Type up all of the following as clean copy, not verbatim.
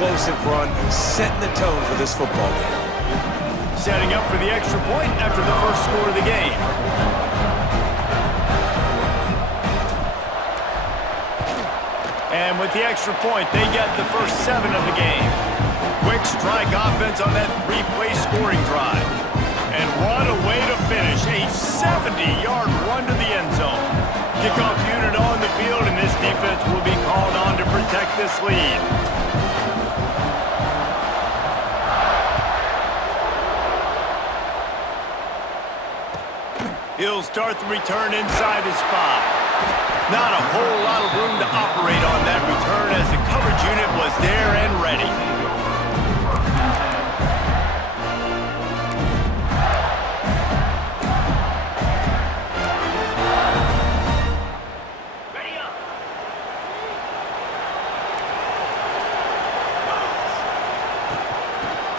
explosive run, setting the tone for this football game. Setting up for the extra point after the first score of the game. And with the extra point, they get the first 7 of the game. Quick strike offense on that 3-play scoring drive. And what a way to finish. A 70-yard run to the end zone. Kickoff unit on the field, and this defense will be called on to protect this lead. He'll start the return inside his 5. Not a whole lot of room to operate on that return as the coverage unit was there and ready.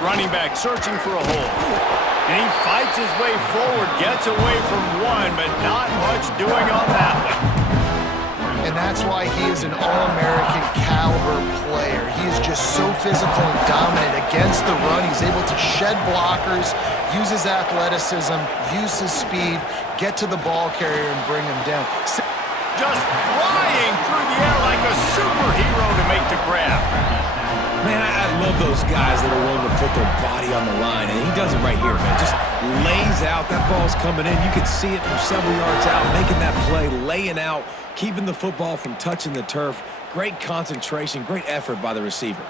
Running back searching for a hole. And he fights his way forward, gets away from one, but not much doing on that one. And that's why he is an All-American caliber player. He is just so physical and dominant against the run. He's able to shed blockers, use his athleticism, use his speed, get to the ball carrier and bring him down. Just flying through the air like a superhero to make the grab. Man, I love those guys that are willing to put their body on the line, and he does it right here, man. Just lays out. That ball's coming in. You can see it from several yards out, making that play, laying out, keeping the football from touching the turf. Great concentration, great effort by the receiver.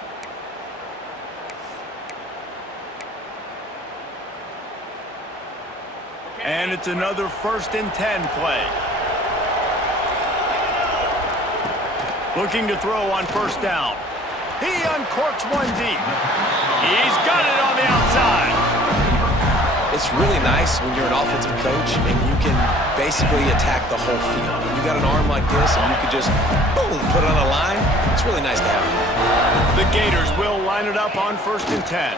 And it's another 1st and 10 play. Looking to throw on 1st down. He uncorks one deep. He's got it on the outside. It's really nice when you're an offensive coach and you can basically attack the whole field. When you got an arm like this and you can just, boom, put it on the line, it's really nice to have it. The Gators will line it up on 1st and 10.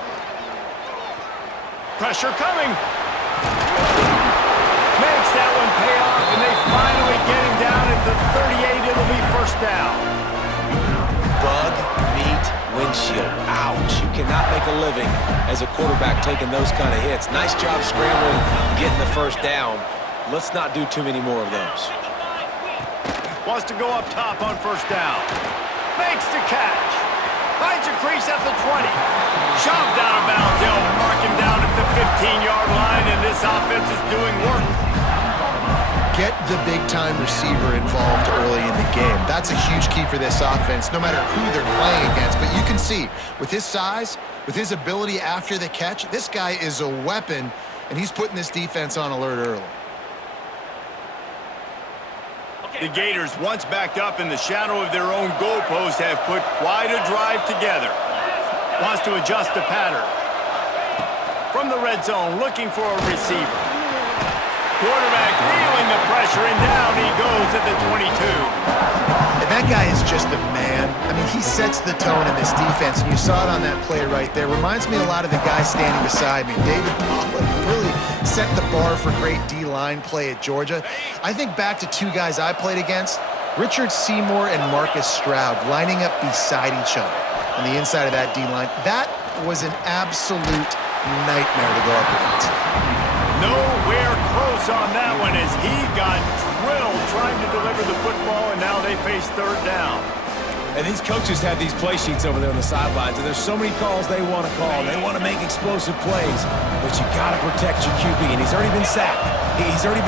Pressure coming. Makes that one pay off, and they finally get him down at the 38. It'll be 1st down. Bug, meat, windshield. Ouch. You cannot make a living as a quarterback taking those kind of hits. Nice job scrambling, getting the 1st down. Let's not do too many more of those. Wants to go up top on 1st down. Makes the catch. Finds a crease at the 20. Shoved out of bounds. They'll mark him down at the 15-yard line, and this offense is doing work. Get the big-time receiver involved early in the game. That's a huge key for this offense, no matter who they're playing against. But you can see, with his size, with his ability after the catch, this guy is a weapon, and he's putting this defense on alert early. The Gators, once backed up in the shadow of their own goalpost, have put quite a drive together. Wants to adjust the pattern. From the red zone, looking for a receiver. Quarterback feeling the pressure, and down he goes at the 22. And that guy is just a man. I mean, he sets the tone in this defense, and you saw it on that play right there. Reminds me a lot of the guy standing beside me, David Pollack, who really set the bar for great D-line play at Georgia. I think back to 2 guys I played against, Richard Seymour and Marcus Stroud, lining up beside each other on the inside of that D-line. That was an absolute nightmare to go up against. Nowhere close on that one as he got drilled trying to deliver the football, and now they face 3rd down. And these coaches have these play sheets over there on the sidelines, and there's so many calls they want to call. They want to make explosive plays, but you got to protect your QB, and he's already been sacked.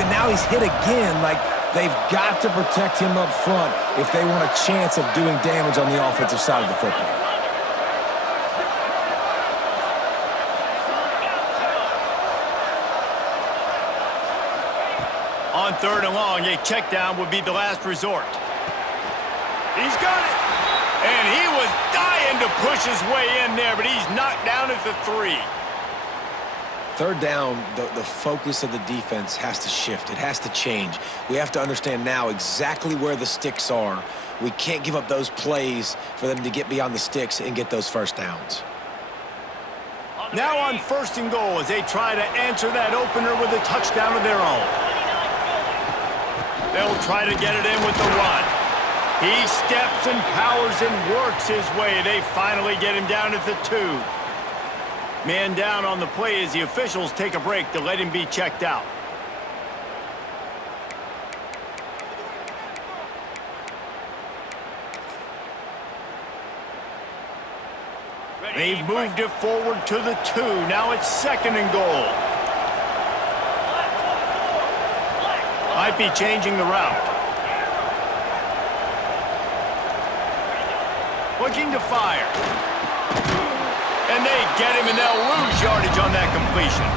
Now he's hit again. Like, they've got to protect him up front if they want a chance of doing damage on the offensive side of the football. On 3rd and long, a check down would be the last resort. He's got it. And he was dying to push his way in there, but he's knocked down at the 3. 3rd down, the focus of the defense has to shift. It has to change. We have to understand now exactly where the sticks are. We can't give up those plays for them to get beyond the sticks and get those 1st downs. Now on 1st and goal as they try to answer that opener with a touchdown of their own. They'll try to get it in with the run. He steps and powers and works his way. They finally get him down at the 2. Man down on the play as the officials take a break to let him be checked out. They've moved it forward to the 2. Now it's 2nd and goal. Might be changing the route. Looking to fire. And they get him, and they'll lose yardage on that completion.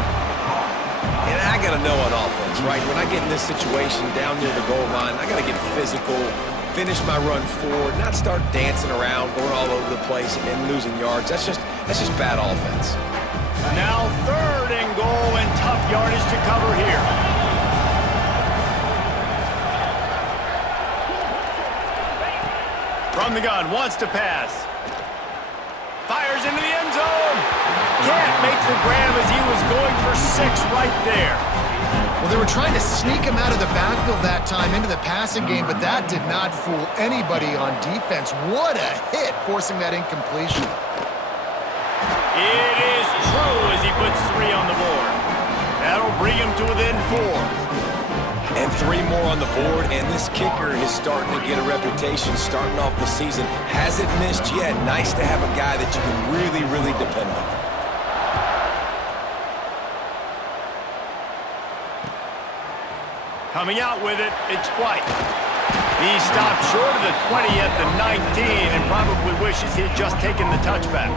And I got to know on offense, right? When I get in this situation down near the goal line, I got to get physical, finish my run forward, not start dancing around, going all over the place and losing yards. That's just bad offense. Now 3rd and goal, and tough yardage to cover here. From the gun, wants to pass. Fires into the end zone. Can't make the grab as he was going for 6 right there. Well, they were trying to sneak him out of the backfield that time into the passing game, but that did not fool anybody on defense. What a hit, forcing that incompletion. It is true as he puts 3 on the board. That'll bring him to within 4. And 3 more on the board, and this kicker is starting to get a reputation starting off the season. Hasn't missed yet. Nice to have a guy that you can really, really depend on. Coming out with it, it's White. He stopped short of the 20 at the 19 and probably wishes he had just taken the touchback.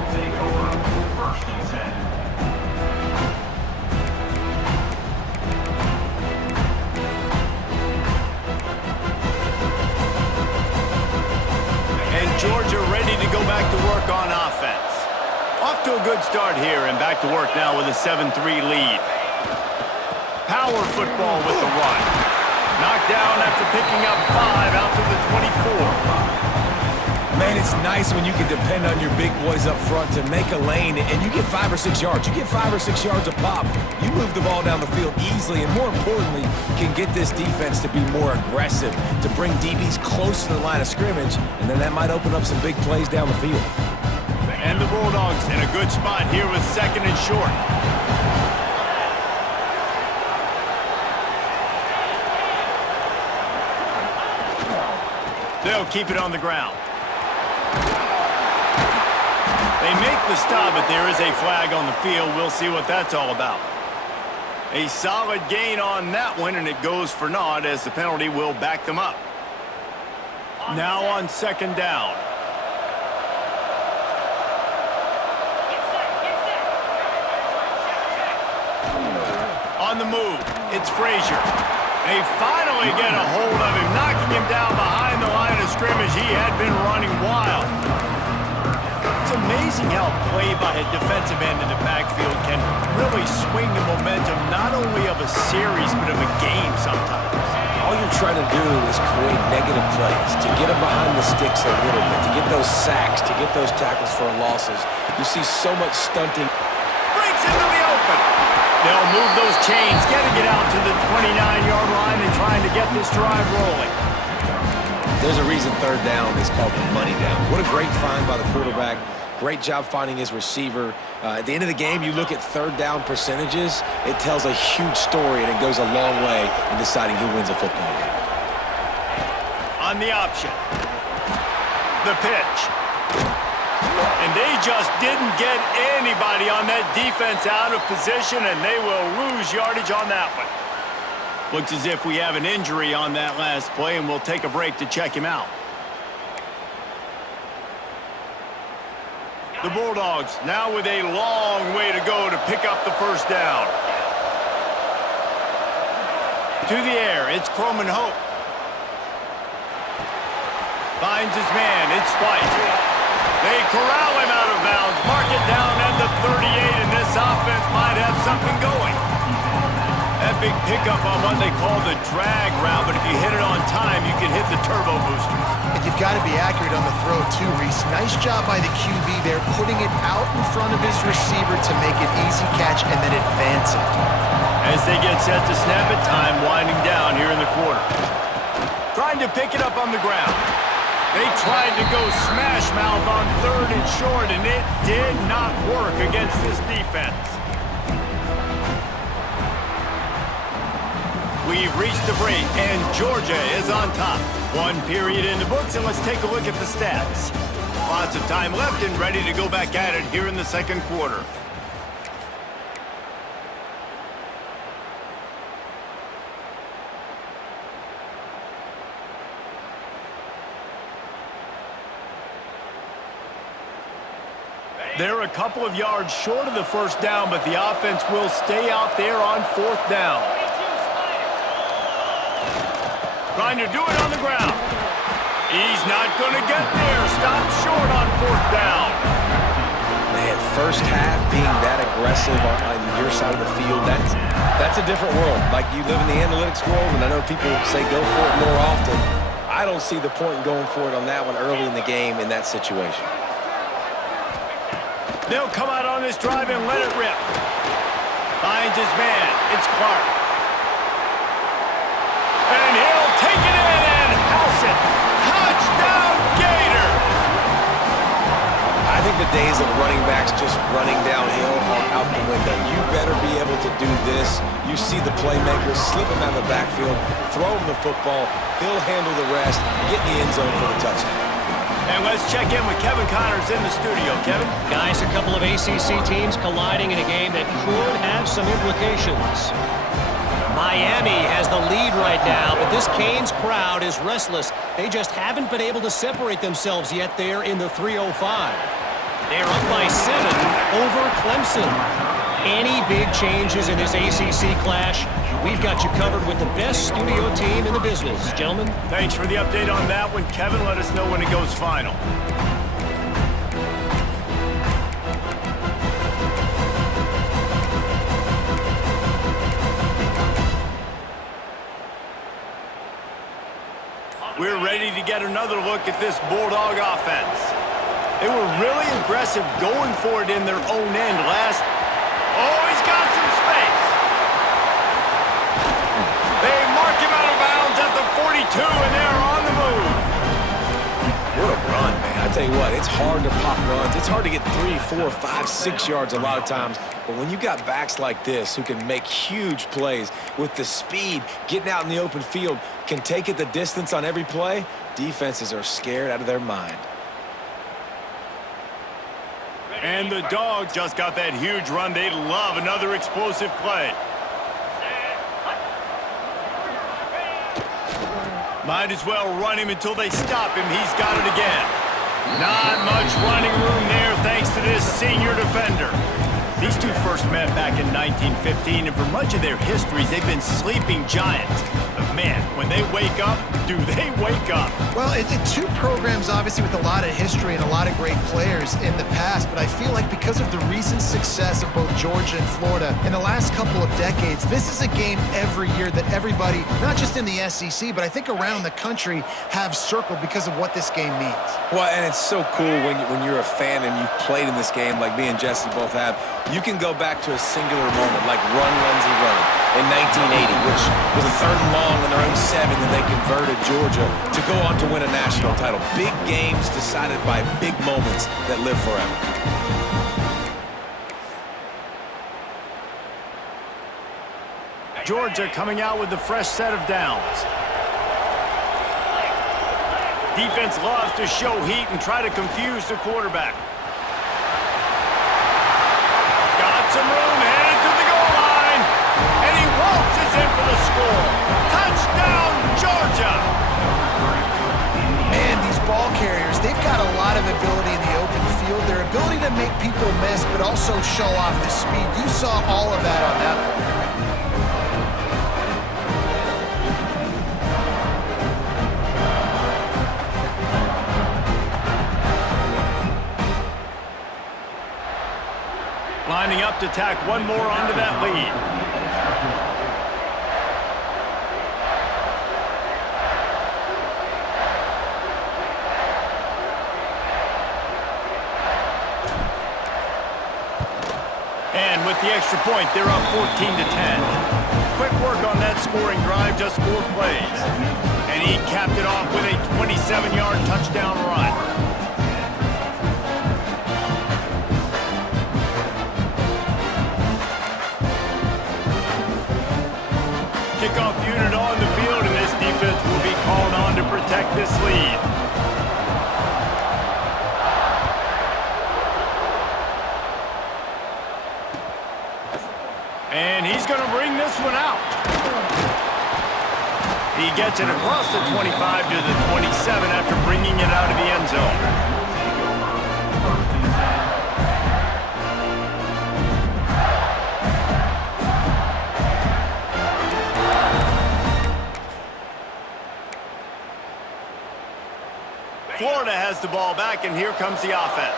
Georgia ready to go back to work on offense. Off to a good start here and back to work now with a 7-3 lead. Power football with the run. Knocked down after picking up 5 out to the 24. Man, it's nice when you can depend on your big boys up front to make a lane and you get 5 or 6 yards. You get 5 or 6 yards a pop. You move the ball down the field easily and more importantly, can get this defense to be more aggressive, to bring DBs close to the line of scrimmage, and then that might open up some big plays down the field. And the Bulldogs in a good spot here with 2nd and short. They'll keep it on the ground. They make the stop, but there is a flag on the field. We'll see what that's all about. A solid gain on that one, and it goes for naught as the penalty will back them up. Now on 2nd down. On the move, it's Frazier. They finally get a hold of him, knocking him down behind the line of scrimmage. He had been running wild. It's amazing how play by a defensive end in the backfield can really swing the momentum not only of a series but of a game sometimes. All you're trying to do is create negative plays, to get them behind the sticks a little bit, to get those sacks, to get those tackles for losses. You see so much stunting. Breaks into the open. They'll move those chains, getting it out to the 29-yard line and trying to get this drive rolling. There's a reason 3rd down is called the money down. What a great find by the quarterback. Great job finding his receiver. At the end of the game, you look at 3rd down percentages, it tells a huge story, and it goes a long way in deciding who wins a football game. On the option. The pitch. And they just didn't get anybody on that defense out of position, and they will lose yardage on that one. Looks as if we have an injury on that last play, and we'll take a break to check him out. The Bulldogs now with a long way to go to pick up the 1st down. To the air, it's Croman Hope. Finds his man, it's White. They corral him out of bounds, mark it down at the 38, and this offense might have something going. That big pickup on what they call the drag route, but if you hit it on time, you can hit the turbo boosters. And you've got to be accurate on the throw too, Reese. Nice job by the QB there, putting it out in front of his receiver to make an easy catch and then advance it. As they get set to snap it, time winding down here in the quarter. Trying to pick it up on the ground. They tried to go smash mouth on 3rd and short, and it did not work against this defense. We've reached the break, and Georgia is on top. 1 period in the books, and let's take a look at the stats. Lots of time left and ready to go back at it here in the second quarter. They're a couple of yards short of the first down, but the offense will stay out there on 4th down. Trying to do it on the ground. He's not going to get there. Stop short on 4th down. Man, first half being that aggressive on your side of the field, that's a different world. Like, you live in the analytics world, and I know people say go for it more often. I don't see the point in going for it on that one early in the game in that situation. They'll come out on this drive and let it rip. Finds his man. It's Clark. And he'll take it in and house it. Touchdown, Gators! I think the days of running backs just running downhill are out the window. You better be able to do this. You see the playmakers slip him out of the backfield, throw him the football, he'll handle the rest, get in the end zone for the touchdown. And let's check in with Kevin Connors in the studio. Kevin? Guys, a couple of ACC teams colliding in a game that could have some implications. Miami has the lead right now, but this Canes crowd is restless. They just haven't been able to separate themselves yet there in the 305. They're up by 7 over Clemson. Any big changes in this ACC clash, we've got you covered with the best studio team in the business. Gentlemen? Thanks for the update on that one, Kevin. Let us know when it goes final. We're ready to get another look at this Bulldog offense. They were really aggressive going for it in their own end last. Oh, he's got some space. They mark him out of bounds at the 42, and they're on the move. What a run, man. I tell you what, it's hard to pop runs. It's hard to get 3, 4, 5, 6 yards a lot of times. But when you got backs like this who can make huge plays with the speed, getting out in the open field, can take it the distance on every play, defenses are scared out of their mind. And the Dogs just got that huge run. They love another explosive play. Might as well run him until they stop him. He's got it again. Not much running room there thanks to this senior defender. These two first met back in 1915, and for much of their histories, they've been sleeping giants. But man, when they wake up, do they wake up? Well, two programs, obviously, with a lot of history and a lot of great players in the past, but I feel like because of the recent success of both Georgia and Florida in the last couple of decades, this is a game every year that everybody, not just in the SEC, but I think around the country, have circled because of what this game means. Well, and it's so cool when you're a fan and you've played in this game like me and Jesse both have. You can go back to a singular moment like Run Lindsey Run in 1980, which was a 3rd and long in their own 7, and they converted Georgia to go on to win a national title. Big games decided by big moments that live forever. Georgia coming out with a fresh set of downs. Defense loves to show heat and try to confuse the quarterback. Got some room, headed to the goal line, and he waltzes in for the score. Touchdown, Georgia! Man, these ball carriers, they've got a lot of ability in the open field. Their ability to make people miss, but also show off the speed. You saw all of that on that play. Lining up to tack one more onto that lead. And with the extra point, they're up 14-10. Quick work on that scoring drive, just 4 plays. And he capped it off with a 27-yard touchdown run. Kickoff unit on the field, and this defense will be called on to protect this lead. And he's going to bring this one out. He gets it across the 25 to the 27 after bringing it out of the end zone. Florida has the ball back, and here comes the offense.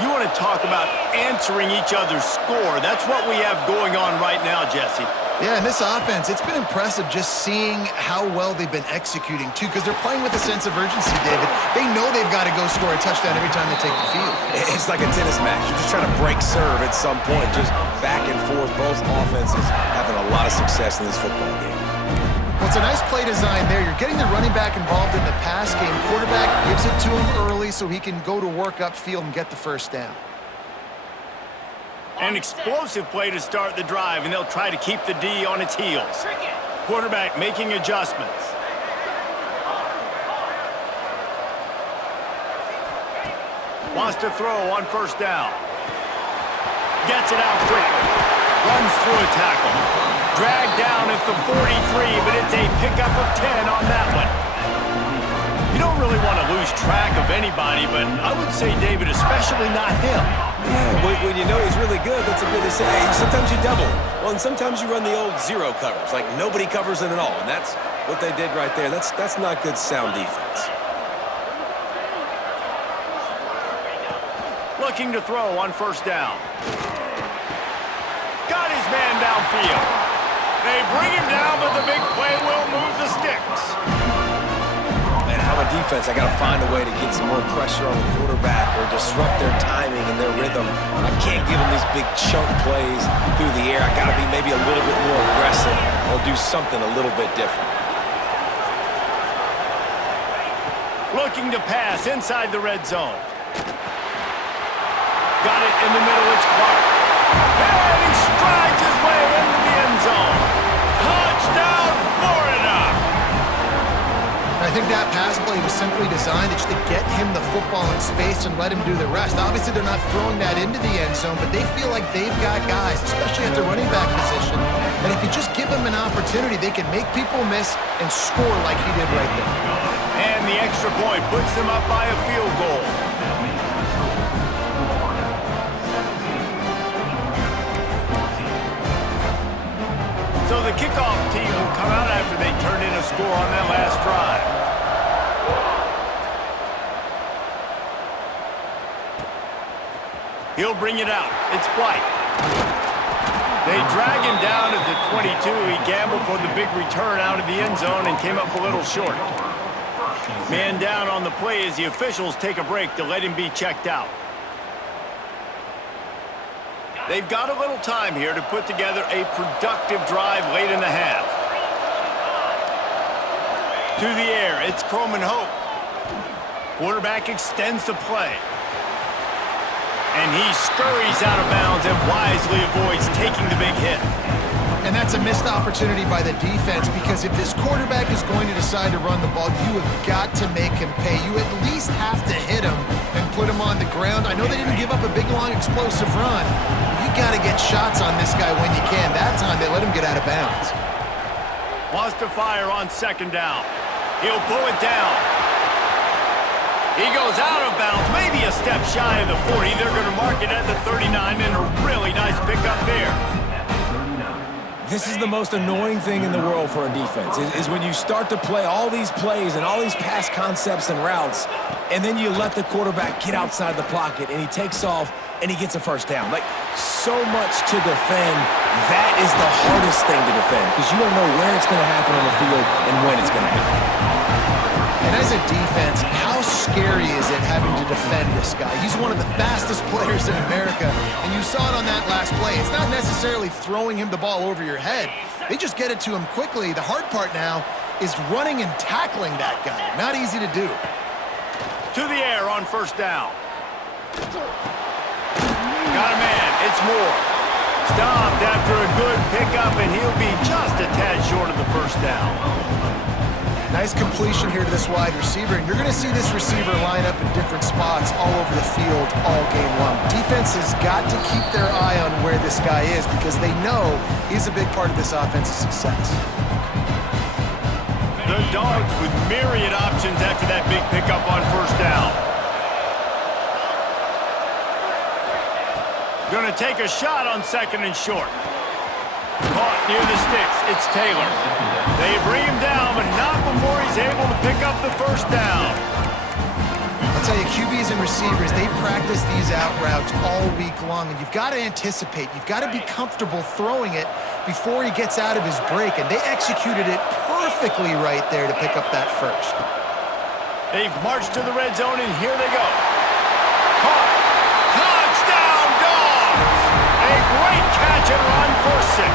You want to talk about answering each other's score. That's what we have going on right now, Jesse. Yeah, and this offense, it's been impressive just seeing how well they've been executing, too, because they're playing with a sense of urgency, David. They know they've got to go score a touchdown every time they take the field. It's like a tennis match. You're just trying to break serve at some point, just back and forth. Both offenses having a lot of success in this football game. Well, it's a nice play design there. You're getting the running back involved in the pass game. Quarterback gives it to him early so he can go to work upfield and get the first down. An explosive play to start the drive, and they'll try to keep the D on its heels. Quarterback making adjustments. Wants to throw on first down. Gets it out quickly. Runs through a tackle. Dragged down at the 43, but it's a pickup of 10 on that one. You don't really want to lose track of anybody, but I would say, David, especially not him. Yeah, when you know he's really good, that's a good to say. Sometimes you double. Well, and sometimes you run the old zero covers, like nobody covers him at all, and that's what they did right there. That's not good sound defense. Looking to throw on first down. Got his man downfield. They bring him down, but the big play will move the sticks. Man, if I'm a defense, I got to find a way to get some more pressure on the quarterback or disrupt their timing and their rhythm. I can't give them these big chunk plays through the air. I got to be maybe a little bit more aggressive or do something a little bit different. Looking to pass inside the red zone. Got it in the middle, it's Clark. And he strides his way into the end zone. Touchdown, Florida! I think that pass play was simply designed just to get him the football in space and let him do the rest. Obviously, they're not throwing that into the end zone, but they feel like they've got guys, especially at the running back position, and if you just give them an opportunity, they can make people miss and score like he did right there. And the extra point puts them up by a field goal. So the kickoff team will come out after they turned in a score on that last drive. He'll bring it out. It's White. They drag him down at the 22. He gambled for the big return out of the end zone and came up a little short. Man down on the play as the officials take a break to let him be checked out. They've got a little time here to put together a productive drive late in the half. To the air, it's Croman Hope. Quarterback extends the play. And he scurries out of bounds and wisely avoids taking the big hit. And that's a missed opportunity by the defense because if this quarterback is going to decide to run the ball, you have got to make him pay. You at least have to hit him and put him on the ground. I know they didn't give up a big, long, explosive run. But you got to get shots on this guy when you can. That time, they let him get out of bounds. Wants to fire on second down. He'll pull it down. He goes out of bounds, maybe a step shy of the 40. They're going to mark it at the 39, and a really nice pickup there. This is the most annoying thing in the world for a defense, is when you start to play all these plays and all these pass concepts and routes, and then you let the quarterback get outside the pocket, and he takes off, and he gets a first down. Like, so much to defend. That is the hardest thing to defend, because you don't know where it's going to happen on the field and when it's going to happen. And as a defense, how scary is it having to defend this guy? He's one of the fastest players in America, and you saw it on that last play. It's not necessarily throwing him the ball over your head. They just get it to him quickly. The hard part now is running and tackling that guy. Not easy to do. To the air on first down. Got a man. It's Moore. Stopped after a good pickup, and he'll be just a tad short of the first down. Nice completion here to this wide receiver, and you're going to see this receiver line up in different spots all over the field all game long. Defense has got to keep their eye on where this guy is because they know he's a big part of this offense's success. The Dogs with myriad options after that big pickup on first down. Going to take a shot on second and short. Caught near the sticks. It's Taylor. They bring him down, but not before he's able to pick up the first down. I'll tell you, QBs and receivers, they practice these out routes all week long, and you've got to anticipate. You've got to be comfortable throwing it before he gets out of his break, and they executed it perfectly right there to pick up that first. They've marched to the red zone, and here they go. Caught. Touchdown, Dogs! A great catch and run for 6.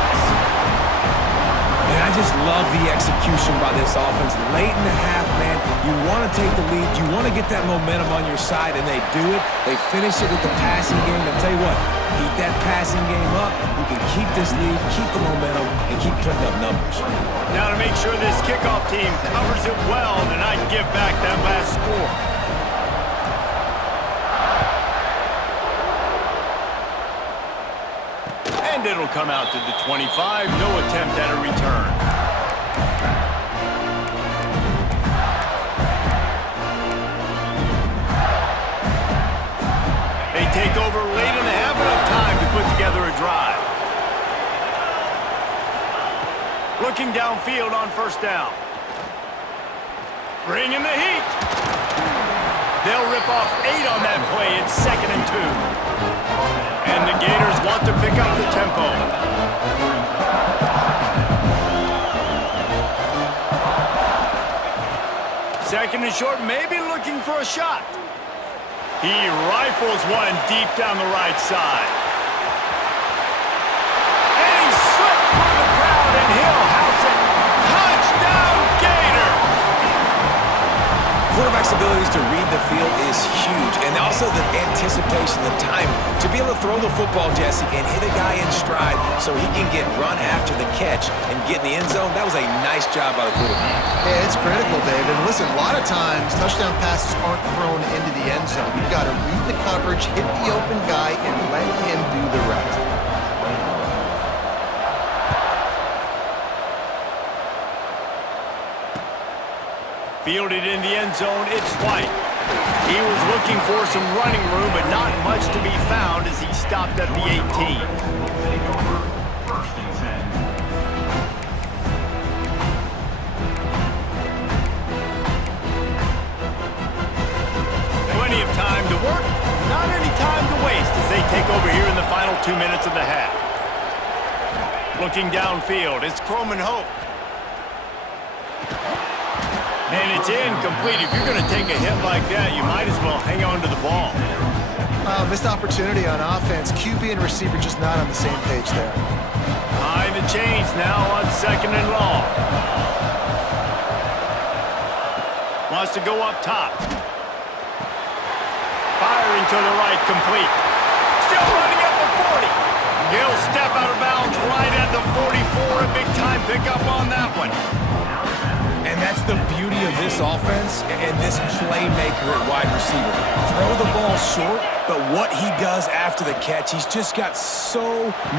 And I just love the execution by this offense. Late in the half, man, you want to take the lead. You want to get that momentum on your side, and they do it. They finish it with the passing game. I'll tell you what, keep that passing game up. You can keep this lead, keep the momentum, and keep putting up numbers. Now to make sure this kickoff team covers it well and not give back that last score. And it'll come out to the 25. No attempt at a return. They take over late and have enough time to put together a drive. Looking downfield on first down. Bringing the heat. They'll rip off 8 on that play. It's 2nd and 2. And the Gators want to pick up the tempo. Second and short, maybe looking for a shot. He rifles one deep down the right side. And he slipped through the crowd, and he'll house it. Touchdown, Gators! Quarterback's abilities to read the field is huge, and also the anticipation, the time to be able to throw the football, Jesse, and hit a guy in stride so he can get run after the catch and get in the end zone. That was a nice job by the quarterback. Yeah, it's critical, Dave. And listen, a lot of times touchdown passes aren't thrown into the end zone. You've got to read the coverage, hit the open guy, and let him do the rest. Fielded in the end zone, it's White. He was looking for some running room, but not much to be found as he stopped at the 18. Plenty of time to work, not any time to waste as they take over here in the final 2 minutes of the half. Looking downfield, it's Croman Hope. And it's incomplete. If you're going to take a hit like that, you might as well hang on to the ball. Missed opportunity on offense. QB and receiver just not on the same page there. Behind the chains now on 2nd and long. Wants to go up top. Firing to the right, complete. Still running at the 40. He'll step out of bounds right at the 44. A big-time pickup on that one. And that's the beauty of this offense and this playmaker at wide receiver. Throw the ball short, but what he does after the catch, he's just got so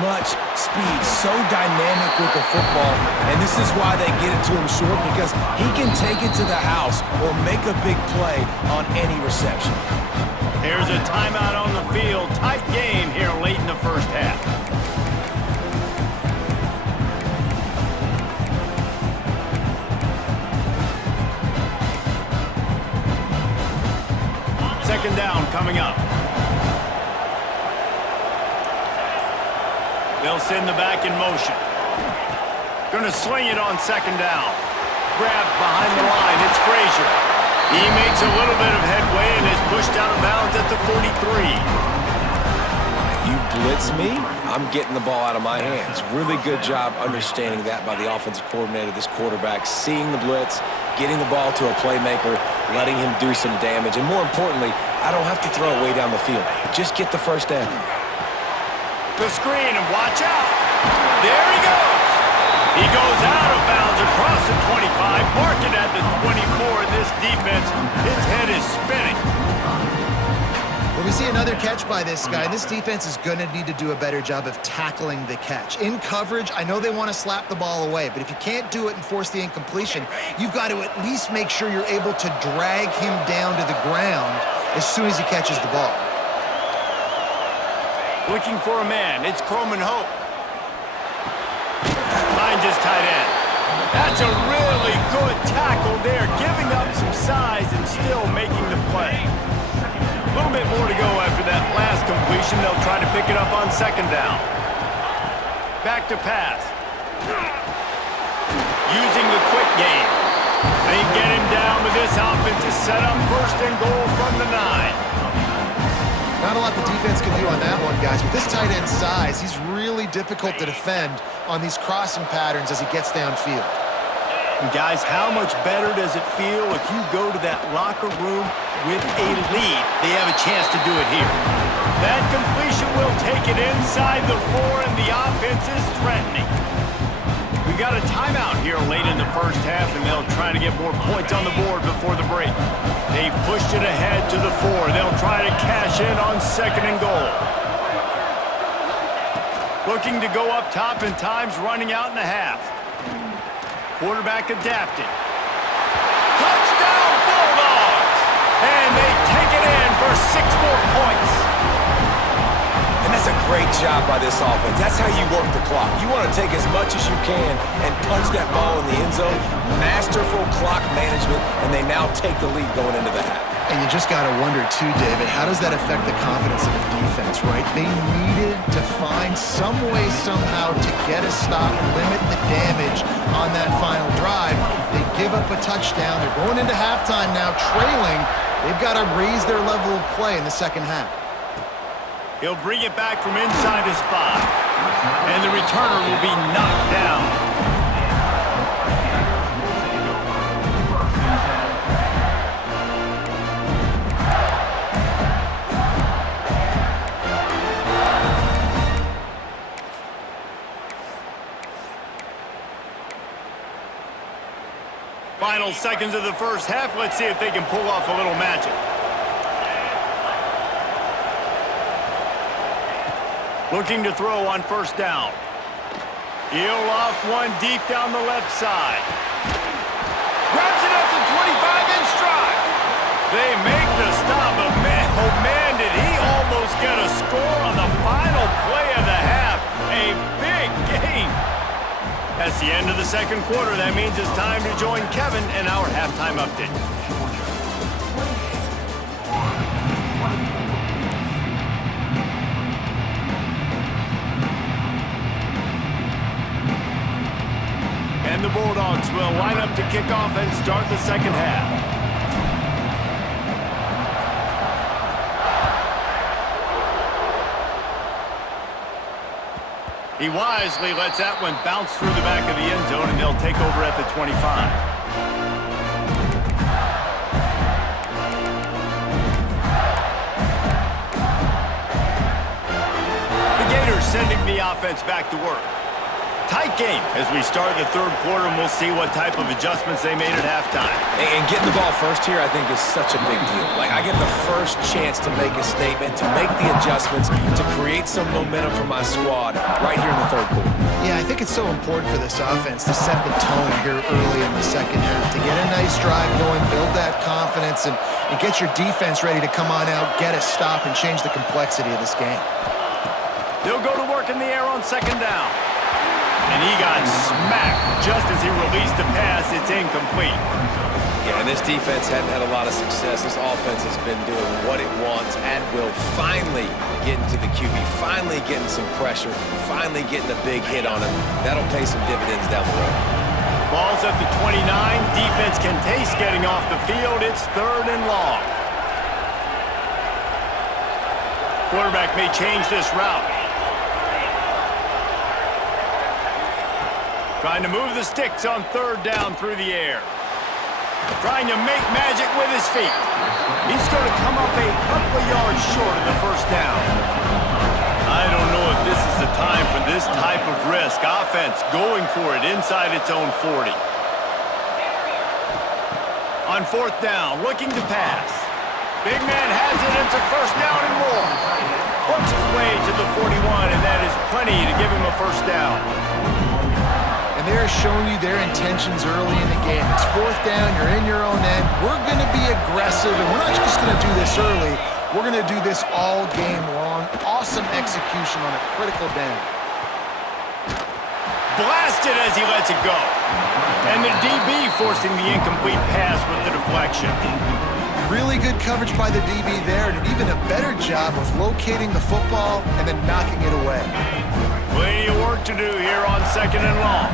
much speed, so dynamic with the football. And this is why they get it to him short, because he can take it to the house or make a big play on any reception. Here's a timeout on the field. Tight game here late in the first half. Second down coming up. They'll send the back in motion. Gonna sling it on second down. Grabbed behind the line. It's Frazier. He makes a little bit of headway and is pushed out of bounds at the 43. You blitz me, I'm getting the ball out of my hands. Really good job understanding that by the offensive coordinator, this quarterback, seeing the blitz, getting the ball to a playmaker, letting him do some damage. And more importantly, I don't have to throw it way down the field. Just get the first down. The screen, and watch out. There he goes. He goes out of bounds across the 25, marking at the 24. This defense, its head is spinning. Well, we see another catch by this guy. This defense is going to need to do a better job of tackling the catch. In coverage, I know they want to slap the ball away, but if you can't do it and force the incompletion, you've got to at least make sure you're able to drag him down to the ground as soon as he catches the ball. Looking for a man. It's Croman Hope. Finds his tight end. That's a really good tackle there, giving up some size and still making the play. A little bit more to go after that last completion. They'll try to pick it up on second down. Back to pass. Using the quick game. They get him down, but this offense is set up first and goal from the 9. Not a lot the defense can do on that one, guys. With this tight end size, he's really difficult to defend on these crossing patterns as he gets downfield. And guys, how much better does it feel if you go to that locker room with a lead? They have a chance to do it here. That completion will take it inside the 4, and the offense is threatening. We got a timeout here late in the first half, and they'll try to get more points on the board before the break. They've pushed it ahead to the 4. They'll try to cash in on second and goal. Looking to go up top, and time's running out in the half. Quarterback adapted. Touchdown Bulldogs! And they take it in for 6 more points. And that's a great job by this offense. That's how you work the clock. You want to take as much as you can and punch that ball in the end zone. Masterful clock management, and they now take the lead going into the half. And you just got to wonder, too, David, how does that affect the confidence of the defense, right? They needed to find some way, somehow, to get a stop, limit the damage on that final drive. They give up a touchdown. They're going into halftime now, trailing. They've got to raise their level of play in the second half. He'll bring it back from inside his 5. And the returner will be knocked down. Final seconds of the first half. Let's see if they can pull off a little magic. Looking to throw on first down. He'll loft one deep down the left side. Grabs it at the 25 in stride. They make the stop, but man, oh man, did he almost get a score on the final play of the half. A big game. That's the end of the second quarter. That means it's time to join Kevin in our halftime update. And the Bulldogs will line up to kick off and start the second half. He wisely lets that one bounce through the back of the end zone, and they'll take over at the 25. The Gators sending the offense back to work. Tight game as we start the third quarter, and we'll see what type of adjustments they made at halftime. And getting the ball first here, I think, is such a big deal. Like, I get the first chance to make a statement, to make the adjustments, to create some momentum for my squad right here in the third quarter. Yeah, I think it's so important for this offense to set the tone here early in the second half, to get a nice drive going, build that confidence, and get your defense ready to come on out, get a stop, and change the complexity of this game. They'll go to work in the air on second down. And he got smacked just as he released the pass. It's incomplete. Yeah, and this defense hadn't had a lot of success. This offense has been doing what it wants and will finally get into the QB, finally getting some pressure, finally getting a big hit on him. That'll pay some dividends down the road. Ball's at the 29. Defense can taste getting off the field. It's third and long. Quarterback may change this route. Trying to move the sticks on third down through the air. Trying to make magic with his feet. He's going to come up a couple of yards short of the first down. I don't know if this is the time for this type of risk. Offense going for it inside its own 40. On fourth down, looking to pass. Big man has it. It's a first down and more. Works his way to the 41, and that is plenty to give him a first down. And they're showing you their intentions early in the game. It's fourth down, you're in your own end. We're going to be aggressive, and we're not just going to do this early. We're going to do this all game long. Awesome execution on a critical down. Blasted as he lets it go. And the DB forcing the incomplete pass with the deflection. Really good coverage by the DB there, and even a better job of locating the football and then knocking it away. Plenty of work to do here on second and long.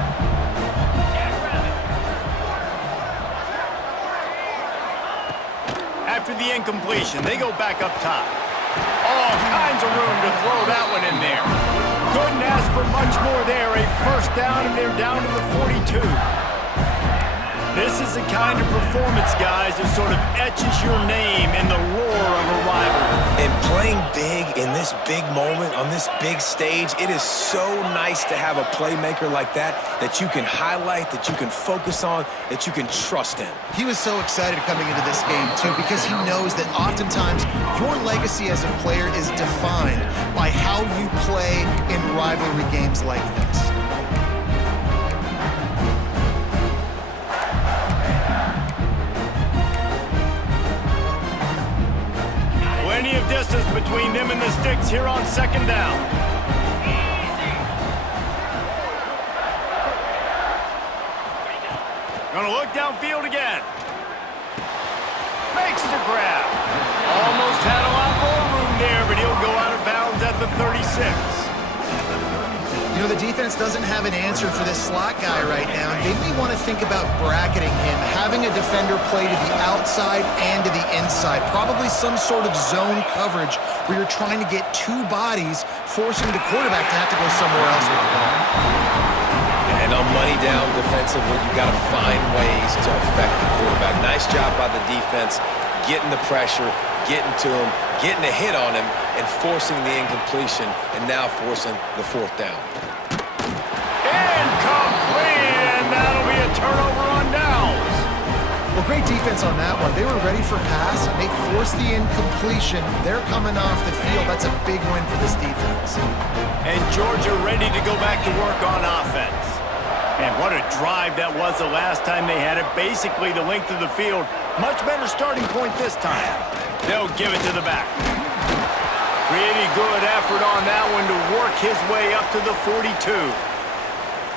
After the incompletion, they go back up top. All kinds of room to throw that one in there. Couldn't ask for much more there. A first down, and they're down to the 42. This is the kind of performance, guys, that sort of etches your name in the lore of a rivalry. And playing big in this big moment, on this big stage, it is so nice to have a playmaker like that you can highlight, that you can focus on, that you can trust in. He was so excited coming into this game, too, because he knows that oftentimes your legacy as a player is defined by how you play in rivalry games like this. Plenty of distance between them and the sticks here on second down. Gonna look downfield again. Makes the grab. Almost had a lot more room there, but he'll go out of bounds at the 36. You know, the defense doesn't have an answer for this slot guy right now. They may want to think about bracketing him, having a defender play to the outside and to the inside. Probably some sort of zone coverage where you're trying to get two bodies, forcing the quarterback to have to go somewhere else with the ball. And on money down defensively, you got to find ways to affect the quarterback. Nice job by the defense, getting the pressure, getting to him, getting a hit on him, and forcing the incompletion, and now forcing the fourth down. Incomplete, and that'll be a turnover on downs. Well, great defense on that one. They were ready for pass, and they forced the incompletion. They're coming off the field. That's a big win for this defense. And Georgia ready to go back to work on offense. And what a drive that was the last time they had it. Basically the length of the field. Much better starting point this time. They'll give it to the back. Pretty good effort on that one to work his way up to the 42.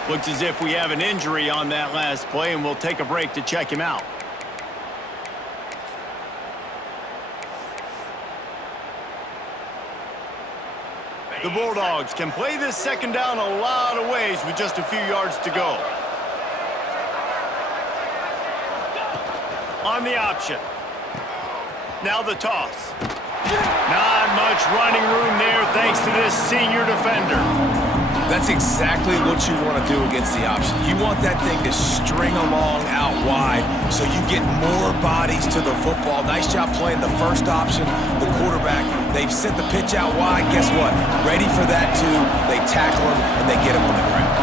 Looks as if we have an injury on that last play, and we'll take a break to check him out. The Bulldogs can play this second down a lot of ways with just a few yards to go. On the option. Now the toss. Not much running room there thanks to this senior defender. That's exactly what you want to do against the option. You want that thing to string along out wide so you get more bodies to the football. Nice job playing the first option, the quarterback. They've sent the pitch out wide. Guess what? Ready for that too. They tackle him and they get him on the ground.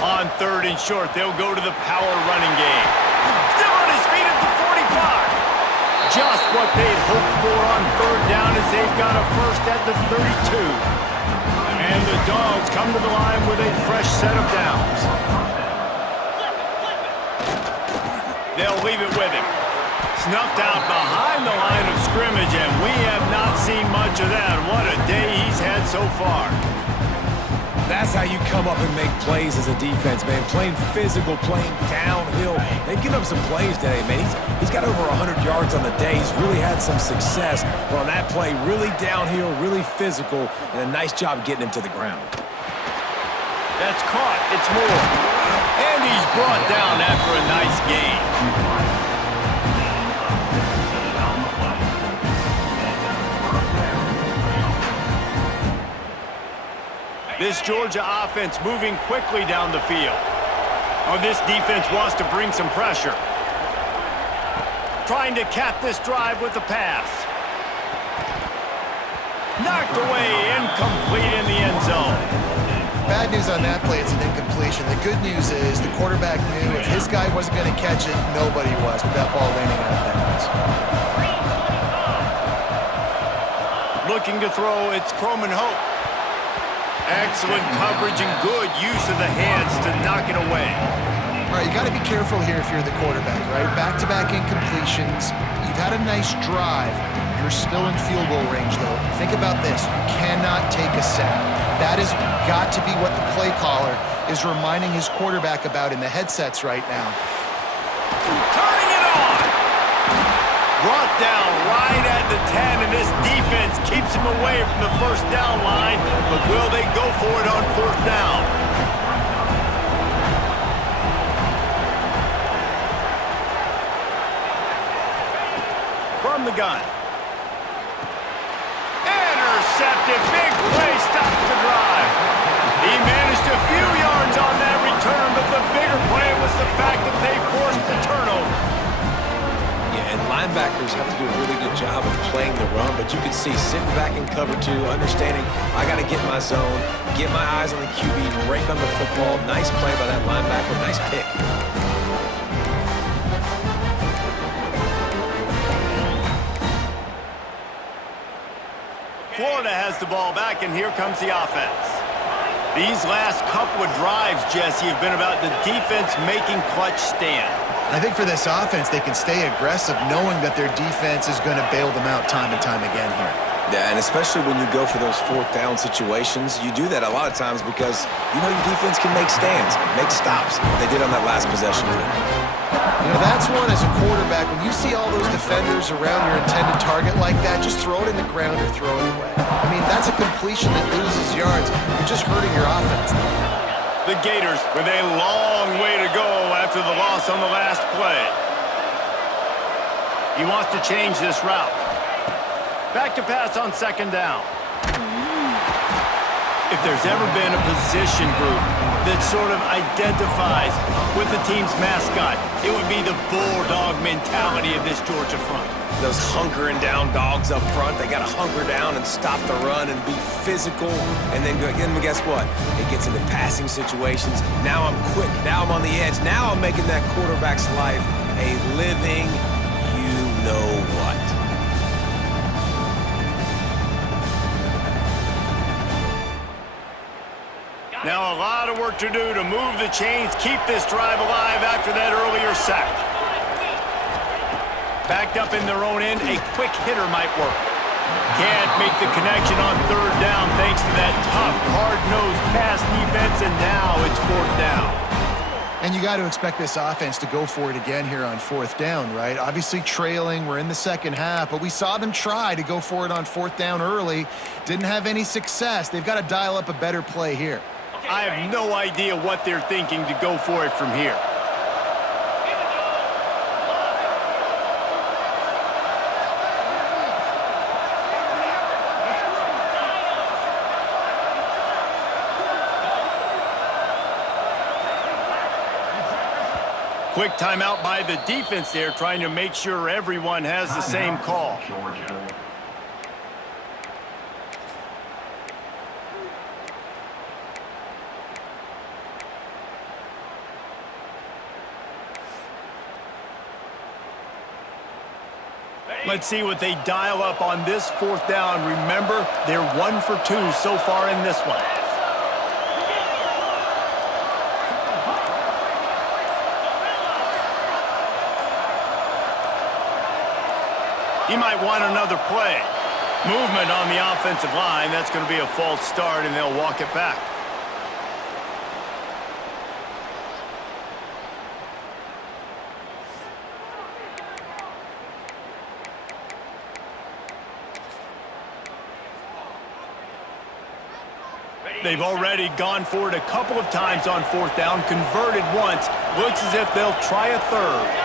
On third and short, they'll go to the power running game. Still on his feet at the 45. Just what they'd hoped for on third down as they've got a first at the 32. And the Dogs come to the line with a fresh set of downs. They'll leave it with him. Snuffed out behind the line of scrimmage, and we have not seen much of that. What a day he's had so far. That's how you come up and make plays as a defense, man. Playing physical, playing downhill. They've given up some plays today, man. He's got over 100 yards on the day. He's really had some success. But on that play, really downhill, really physical, and a nice job getting him to the ground. That's caught. It's more. And he's brought down after a nice gain. This Georgia offense moving quickly down the field. Oh, this defense wants to bring some pressure. Trying to cap this drive with the pass. Knocked away, incomplete in the end zone. Bad news on that play, it's an incompletion. The good news is the quarterback knew if his guy wasn't going to catch it, nobody was with that ball landing out of bounds. Looking to throw, it's Croman Hope. Excellent coverage and good use of the hands to knock it away. All right, you got to be careful here if you're the quarterback, right? Back-to-back incompletions. You've had a nice drive. You're still in field goal range, though. Think about this. You cannot take a sack. That has got to be what the play caller is reminding his quarterback about in the headsets right now. Turning it on! Brought down right at the 10, and this defense keeps him away from the first down line, but will they go for it on fourth down? From the gun. Intercepted, big play, stops the drive. He managed a few yards on that return, but the bigger play was the fact that they forced the turnover. Yeah, and linebackers have to do a really good job of playing the run, but you can see sitting back in cover two, understanding I got to get my zone, get my eyes on the QB, break on the football. Nice play by that linebacker, nice pick. Florida has the ball back, and here comes the offense. These last couple of drives, Jesse, have been about the defense making clutch stand. I think for this offense, they can stay aggressive knowing that their defense is going to bail them out time and time again here. Yeah, and especially when you go for those fourth down situations, you do that a lot of times because you know your defense can make stands, make stops. They did on that last possession. You know, that's one as a quarterback. When you see all those defenders around your intended target like that, just throw it in the ground or throw it away. I mean, that's a completion that loses yards. You're just hurting your offense. The Gators with a long way to go after the loss on the last play. He wants to change this route. Back to pass on second down. If there's ever been a position group that sort of identifies with the team's mascot, it would be the bulldog mentality of this Georgia front. Those hunkering down dogs up front, they got to hunker down and stop the run and be physical. And then guess what? It gets into passing situations. Now I'm quick. Now I'm on the edge. Now I'm making that quarterback's life a living you-know-what. Now a lot of work to do to move the chains, keep this drive alive after that earlier sack. Backed up in their own end, a quick hitter might work. Can't make the connection on third down thanks to that tough, hard-nosed pass defense, and now it's fourth down. And you got to expect this offense to go for it again here on fourth down, right? Obviously trailing, we're in the second half, but we saw them try to go for it on fourth down early. Didn't have any success. They've got to dial up a better play here. I have no idea what they're thinking to go for it from here. Quick timeout by the defense there, trying to make sure everyone has the same call. Let's see what they dial up on this fourth down. Remember, they're 1 for 2 so far in this one. He might want another play. Movement on the offensive line. That's going to be a false start, and they'll walk it back. They've already gone for it a couple of times on fourth down, converted once. Looks as if they'll try a third.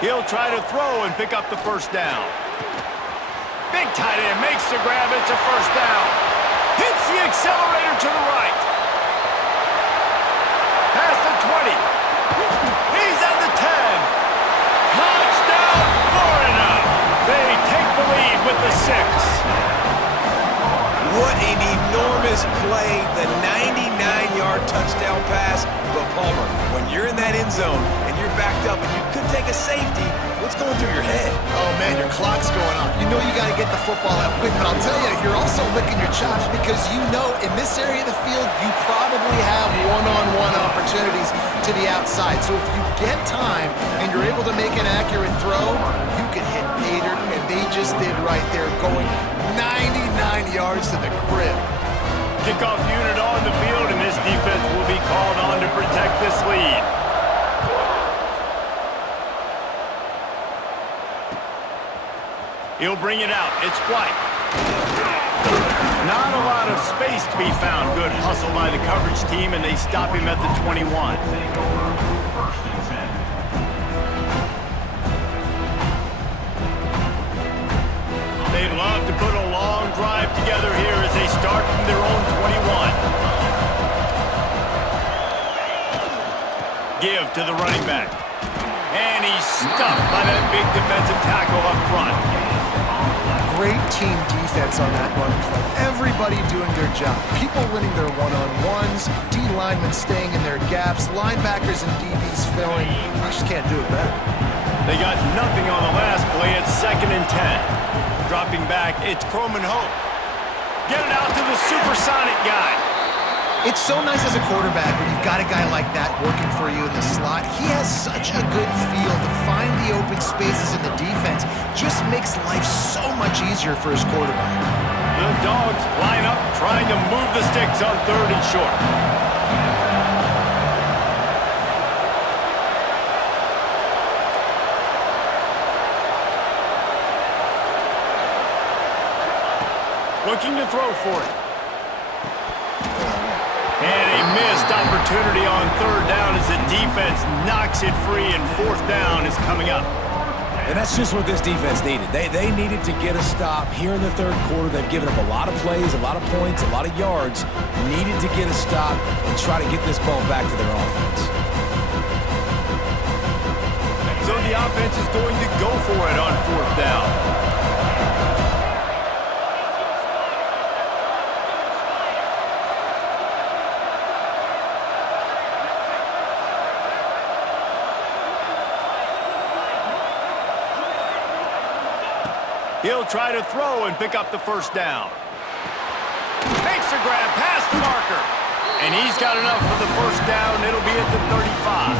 He'll try to throw and pick up the first down. Big tight end makes the grab. It's a first down. Hits the accelerator to the right. Past the 20. He's at the 10. Touchdown, Florida. They take the lead with the 6. What an enormous play, the 99-yard touchdown pass. But Palmer, when you're in that end zone and you're backed up and you could take a safety, what's going through your head? Oh, man, your clock's going off. You know you got to get the football out quick, but I'll tell you, you're also licking your chops because you know in this area of the field, you probably have one-on-one opportunities to the outside. So if you get time and you're able to make an accurate throw, you can hit Nader, and they just did right there, going 99 yards to the crib. Kickoff unit on the field, and this defense will be called on to protect this lead. He'll bring it out. It's White. Not a lot of space to be found. Good hustle by the coverage team, and they stop him at the 21. They'd love to put a long drive together here as they start from their own 21. Give to the running back. And he's stuffed by that big defensive tackle up front. Great team defense on that run play. Everybody doing their job. People winning their one-on-ones, D linemen staying in their gaps, linebackers and DBs filling. I just can't do it better. They got nothing on the last play. It's 2nd and 10. Dropping back, it's Croman Hope. Get it out to the supersonic guy. It's so nice as a quarterback when you've got a guy like that working for you in the slot. He has such a good feel to find the open spaces in the defense. Just makes life so much easier for his quarterback. The Dogs line up trying to move the sticks on 3rd and short. Looking to throw for it. And a missed opportunity on 3rd down as the defense knocks it free, and 4th down is coming up. And that's just what this defense needed. They needed to get a stop here in the 3rd quarter. They've given up a lot of plays, a lot of points, a lot of yards. Needed to get a stop and try to get this ball back to their offense. So the offense is going to go for it on 4th down. He'll try to throw and pick up the first down. Makes a grab past the marker. And he's got enough for the first down. It'll be at the 35.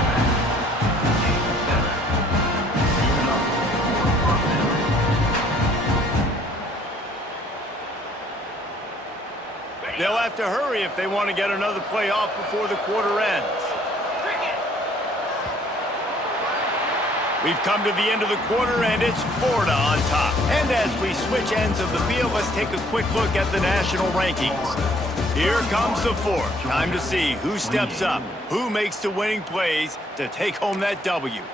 They'll have to hurry if they want to get another play off before the quarter ends. We've come to the end of the quarter, and it's Florida on top. And as we switch ends of the field, let's take a quick look at the national rankings. Here comes the 4th. Time to see who steps up, who makes the winning plays to take home that W.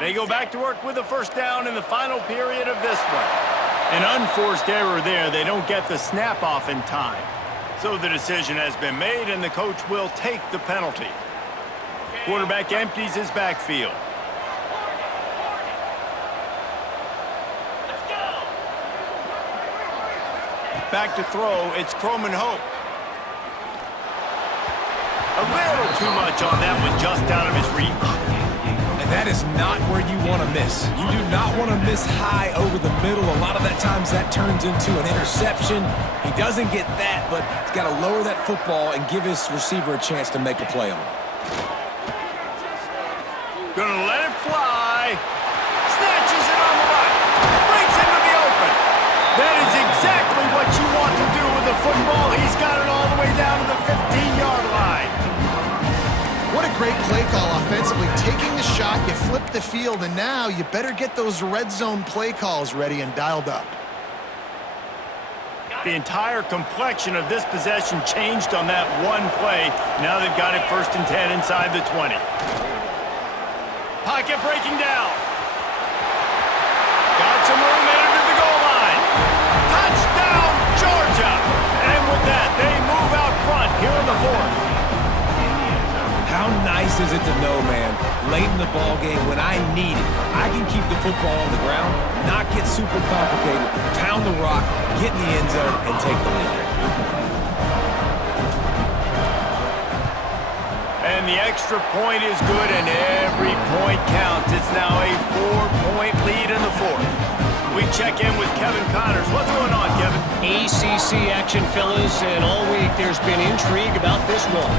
They go back to work with a first down in the final period of this one. An unforced error there. They don't get the snap off in time. So the decision has been made, and the coach will take the penalty. Quarterback empties his backfield. Back to throw, it's Croman Hope. A little too much on that one, just out of his reach. That is not where you want to miss. You do not want to miss high over the middle. A lot of that times that turns into an interception. He doesn't get that, but he's got to lower that football and give his receiver a chance to make a play on it. Gonna let it fly. Snatches it on the right. Breaks into the open. That is exactly what you want to do with the football. He's got it all the way down to the 15-yard line. What a great play call offensively. Taking the shot, you flip the field, and now you better get those red zone play calls ready and dialed up. The entire complexion of this possession changed on that one play. Now they've got it 1st and 10 inside the 20. Pocket breaking down. Got some room into the goal line. Touchdown, Georgia! And with that, they move out front here in the 4th. How nice is it to know, man, late in the ball game when I need it, I can keep the football on the ground, not get super complicated, pound the rock, get in the end zone, and take the lead. And the extra point is good, and every point counts. It's now a 4-point lead in the 4th. We check in with Kevin Connors. What's going on, Kevin? ACC action, fellas, and all week there's been intrigue about this one.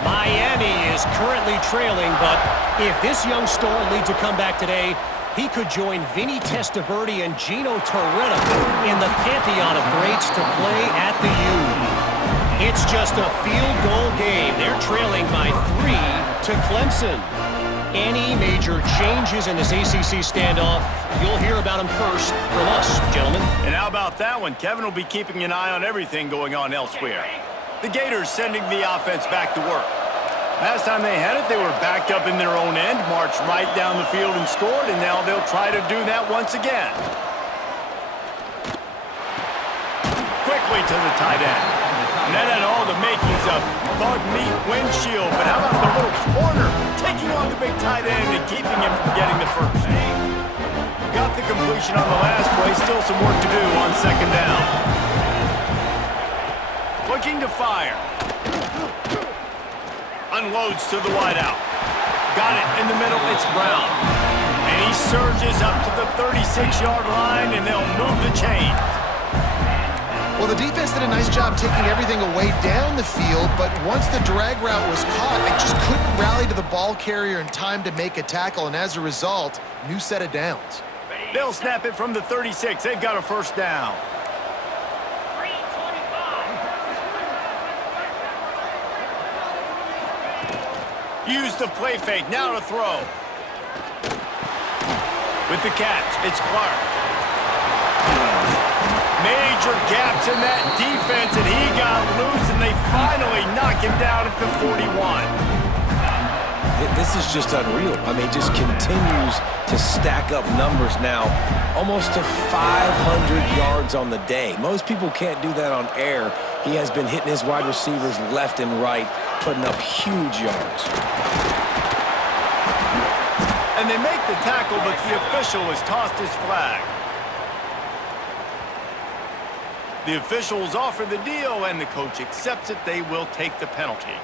Miami is currently trailing, but if this young star leads a comeback today, he could join Vinny Testaverde and Gino Torretta in the pantheon of greats to play at the U. It's just a field goal game. They're trailing by 3 to Clemson. Any major changes in this ACC standoff, you'll hear about them first from us, gentlemen. And how about that one? Kevin will be keeping an eye on everything going on elsewhere. The Gators sending the offense back to work. Last time they had it, they were backed up in their own end, marched right down the field and scored, and now they'll try to do that once again. Quickly to the tight end. And that had all the makings of bug meat windshield, but how about the little corner taking on the big tight end and keeping him from getting the first? Got the completion on the last play, still some work to do on 2nd down. Looking to fire. Unloads to the wideout. Got it in the middle, it's Brown. And he surges up to the 36-yard line, and they'll move the chain. Well, the defense did a nice job taking everything away down the field, but once the drag route was caught, they just couldn't rally to the ball carrier in time to make a tackle, and as a result, new set of downs. They'll snap it from the 36. They've got a 1st down. Use the play fake, now to throw. With the catch, it's Clark. Major gaps in that defense, and he got loose, and they finally knock him down at the 41. This is just unreal. I mean, just continues to stack up numbers now, almost to 500 yards on the day. Most people can't do that on air. He has been hitting his wide receivers left and right, putting up huge yards. And they make the tackle, but the official has tossed his flag. The officials offer the deal, and the coach accepts it. They will take the penalty.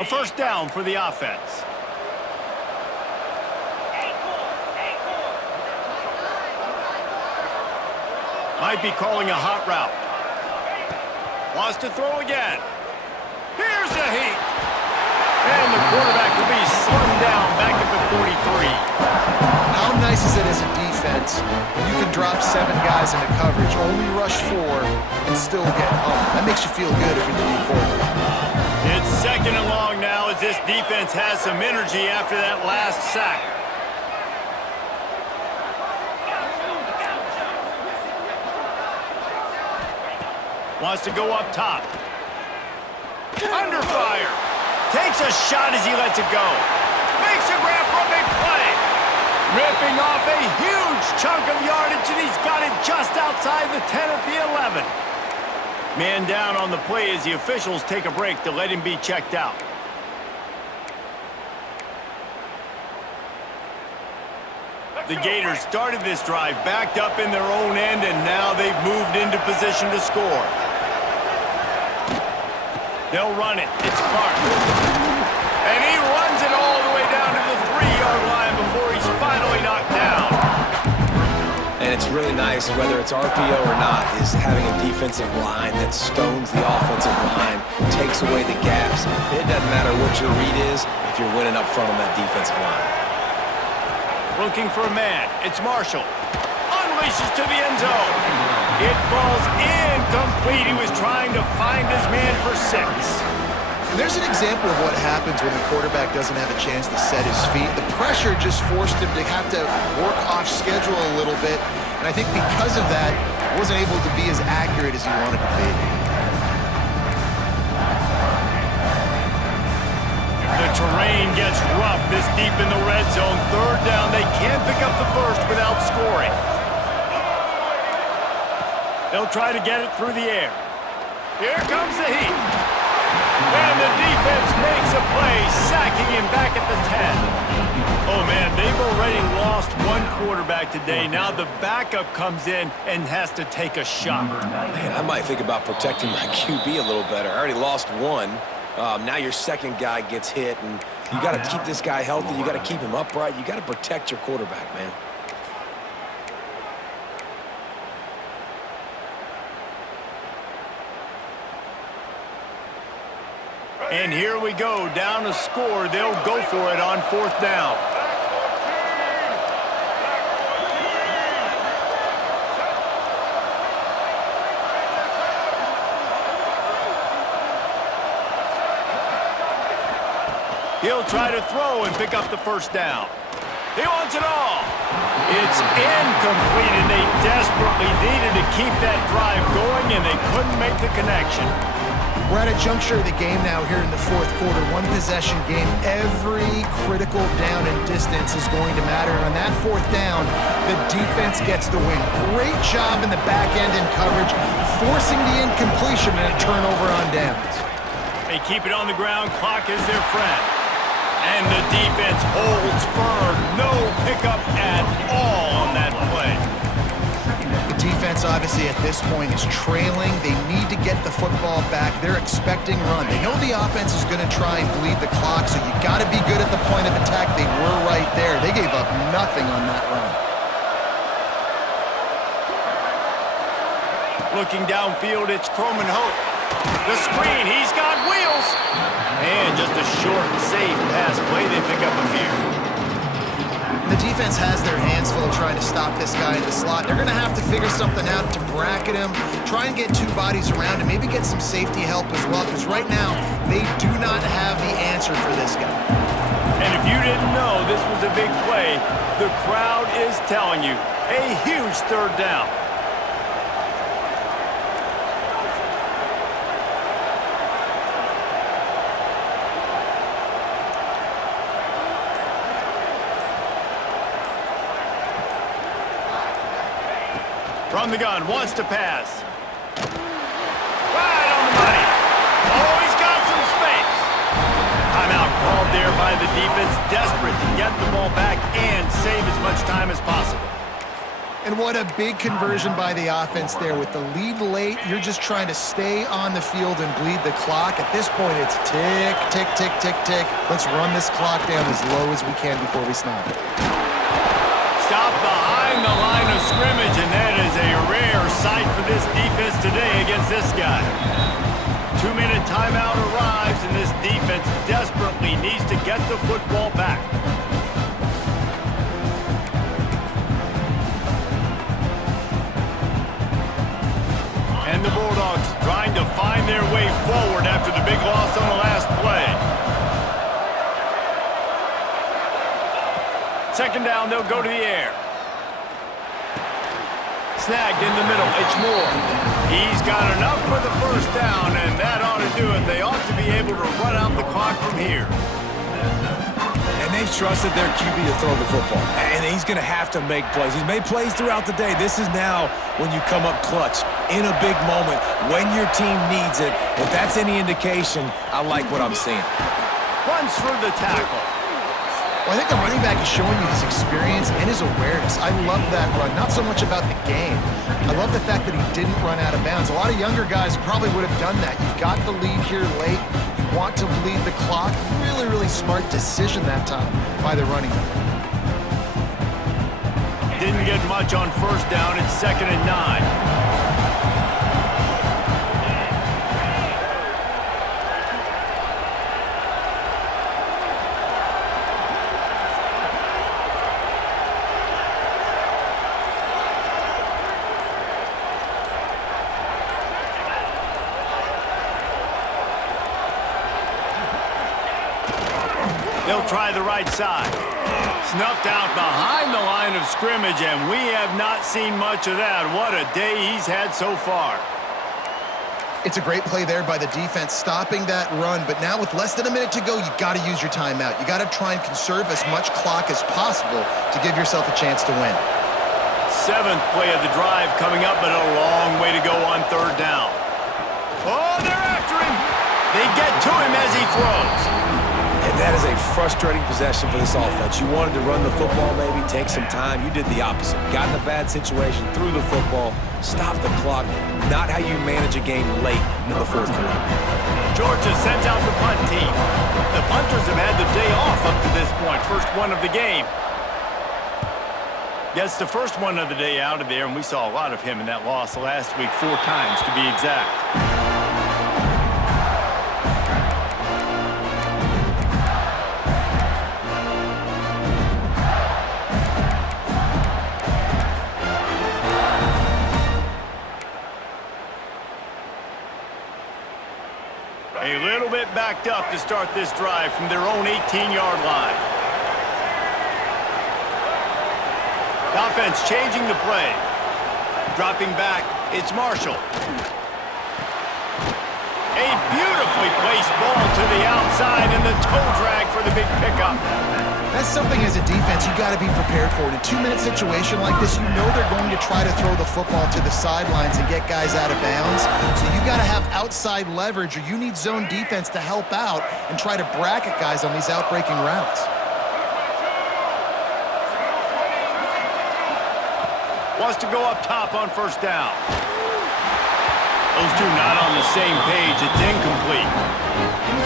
A 1st down for the offense. Might be calling a hot route. Wants to throw again. Here's a heat. And the quarterback will be slung down back at the 43. How nice is it as a defense when you can drop 7 guys into coverage, only rush 4, and still get home? That makes you feel good if you're the D coordinator. It's 2nd and long now as this defense has some energy after that last sack. Wants to go up top. Under fire. Takes a shot as he lets it go. Makes a grab for a big play. Ripping off a huge chunk of yardage, and he's got it just outside the 10 at the 11. Man down on the play as the officials take a break to let him be checked out. The Gators started this drive backed up in their own end, and now they've moved into position to score. They'll run it. It's Clark. And he runs it all the way down to the 3-yard line before he's finally knocked down. And it's really nice, whether it's RPO or not, is having a defensive line that stones the offensive line, takes away the gaps. It doesn't matter what your read is. If if you're winning up front on that defensive line. Looking for a man. It's Marshall. Unleashes to the end zone. It falls incomplete. He was trying to find his man for 6. And there's an example of what happens when the quarterback doesn't have a chance to set his feet. The pressure just forced him to have to work off schedule a little bit. And I think because of that, he wasn't able to be as accurate as he wanted to be. The terrain gets rough this deep in the red zone. 3rd down. They can't pick up the first without scoring. They'll try to get it through the air. Here comes the heat. And the defense makes a play, sacking him back at the 10. Oh, man, they've already lost one quarterback today. Now the backup comes in and has to take a shot. Man, I might think about protecting my QB a little better. I already lost one. Now your second guy gets hit, and you got to keep this guy healthy. You got to keep him upright. You got to protect your quarterback, man. And here we go, down to score. They'll go for it on 4th down. He'll try to throw and pick up the 1st down. He wants it all. It's incomplete, and they desperately needed to keep that drive going, and they couldn't make the connection. We're at a juncture of the game now here in the 4th quarter. One possession game. Every critical down and distance is going to matter. And on that 4th down, the defense gets the win. Great job in the back end in coverage, forcing the incompletion and a turnover on downs. They keep it on the ground. Clock is their friend. And the defense holds firm. No pickup at all on that play. The defense, obviously, at this point is trailing. They need to get the football back. They're expecting run. They know the offense is going to try and bleed the clock, so you got to be good at the point of attack. They were right there. They gave up nothing on that run. Looking downfield, it's Croman Hope. The screen, he's got wheels. And just a short, safe pass play. They pick up a few. The defense has their hands full trying to stop this guy in the slot. They're going to have to figure something out to bracket him, try and get 2 bodies around him, maybe get some safety help as well, because right now they do not have the answer for this guy. And if you didn't know this was a big play, the crowd is telling you, a huge 3rd down. From the gun, wants to pass. Right on the money. Oh, he's got some space. Timeout called there by the defense, desperate to get the ball back and save as much time as possible. And what a big conversion by the offense there. With the lead late, you're just trying to stay on the field and bleed the clock. At this point, it's tick, tick, tick, tick, tick. Let's run this clock down as low as we can before we snap it. Stop behind the line of scrimmage, and that is a rare sight for this defense today against this guy. 2-minute timeout arrives, and this defense desperately needs to get the football back. And the Bulldogs trying to find their way forward after the big loss on the last play. 2nd down, they'll go to the air. Snagged in the middle, it's Moore. He's got enough for the 1st down, and that ought to do it. They ought to be able to run out the clock from here. And they've trusted their QB to throw the football. And he's going to have to make plays. He's made plays throughout the day. This is now when you come up clutch in a big moment when your team needs it. If that's any indication, I like what I'm seeing. Runs through the tackle. Well, I think the running back is showing you his experience and his awareness. I love that run. Not so much about the game. I love the fact that he didn't run out of bounds. A lot of younger guys probably would have done that. You've got the lead here late. You want to bleed the clock. Really, really smart decision that time by the running back. Didn't get much on 1st down. It's 2nd and 9. They'll try the right side. Snuffed out behind the line of scrimmage, and we have not seen much of that. What a day he's had so far. It's a great play there by the defense, stopping that run. But now with less than a minute to go, you got to use your timeout. You got to try and conserve as much clock as possible to give yourself a chance to win. 7th play of the drive coming up, but a long way to go on 3rd down. Oh, they're after him. They get to him as he throws. And that is a frustrating possession for this offense. You wanted to run the football, maybe take some time. You did the opposite. Got in a bad situation, threw the football, stopped the clock. Not how you manage a game late in the 4th quarter. Georgia sends out the punt team. The punters have had the day off up to this point. First one of the game. Gets the first one of the day out of there, and we saw a lot of him in that loss last week, 4 times to be exact. A little bit backed up to start this drive from their own 18-yard line. Offense changing the play. Dropping back, it's Marshall. A beautifully placed ball to the outside and the toe drag for the big pickup. That's something as a defense you got to be prepared for. In a 2-minute situation like this, you know they're going to try to throw the football to the sidelines and get guys out of bounds. So you got to have outside leverage, or you need zone defense to help out and try to bracket guys on these outbreaking routes. Wants to go up top on 1st down. Those two not on the same page. It's incomplete.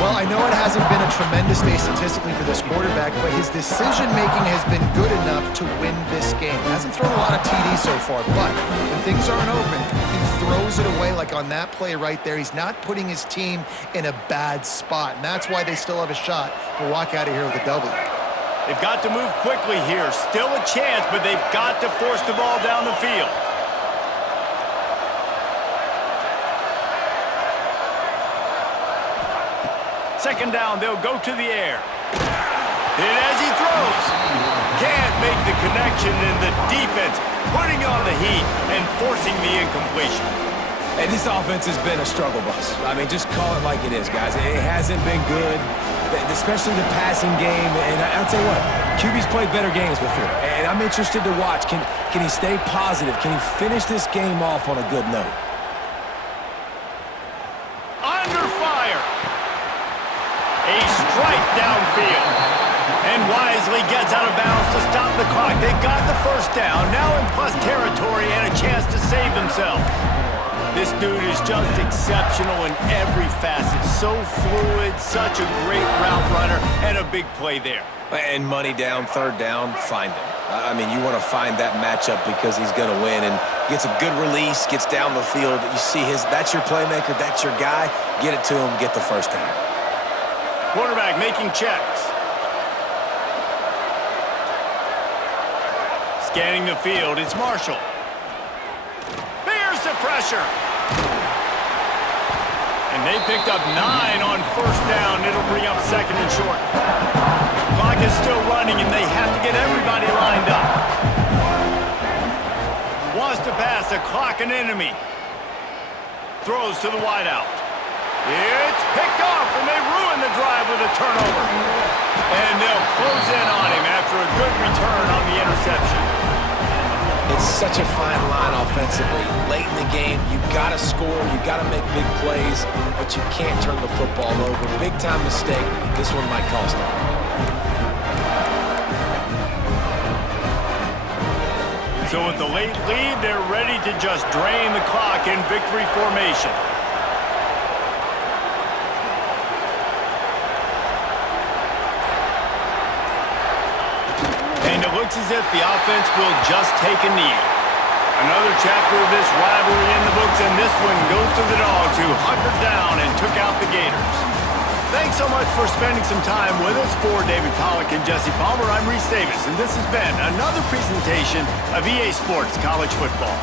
Well, I know it hasn't been a tremendous day statistically for this quarterback, but his decision-making has been good enough to win this game. Hasn't thrown a lot of TDs so far, but when things aren't open, he throws it away like on that play right there. He's not putting his team in a bad spot, and that's why they still have a shot to walk out of here with a W. They've got to move quickly here. Still a chance, but they've got to force the ball down the field. Second down, they'll go to the air. And as he throws, can't make the connection, and the defense putting on the heat and forcing the incompletion. And this offense has been a struggle bus. I mean, just call it like it is, guys. It hasn't been good, especially the passing game. And I'll tell you what, QB's played better games before. And I'm interested to watch. Can he stay positive? Can he finish this game off on a good note? Under fire. A strike downfield. And wisely gets out of bounds to stop the clock. They got the 1st down. Now in plus territory and a chance to save themselves. This dude is just exceptional in every facet. So fluid, such a great route runner, and a big play there. And money down, 3rd down, find him. I mean, you want to find that matchup because he's going to win, and gets a good release, gets down the field. You see that's your playmaker, that's your guy. Get it to him, get the 1st down. Quarterback making checks. Scanning the field, it's Marshall. Bears the pressure. And they picked up 9 on 1st down. It'll bring up 2nd and short. Clock is still running, and they have to get everybody lined up. Wants to pass the clock, an enemy. Throws to the wideout. It's picked off, and they ruin the drive with a turnover. And they'll close in on him after a good return on the interception. It's such a fine line offensively. Late in the game, you got to score, you got to make big plays, but you can't turn the football over. Big-time mistake. This one might cost them. So with the late lead, they're ready to just drain the clock in victory formation. And it looks as if the offense will just take a knee. Another chapter of this rivalry in the books, and this one goes to the Dogs, who hunkered down and took out the Gators. Thanks so much for spending some time with us. For David Pollack and Jesse Palmer, I'm Reese Davis, and this has been another presentation of EA Sports College Football.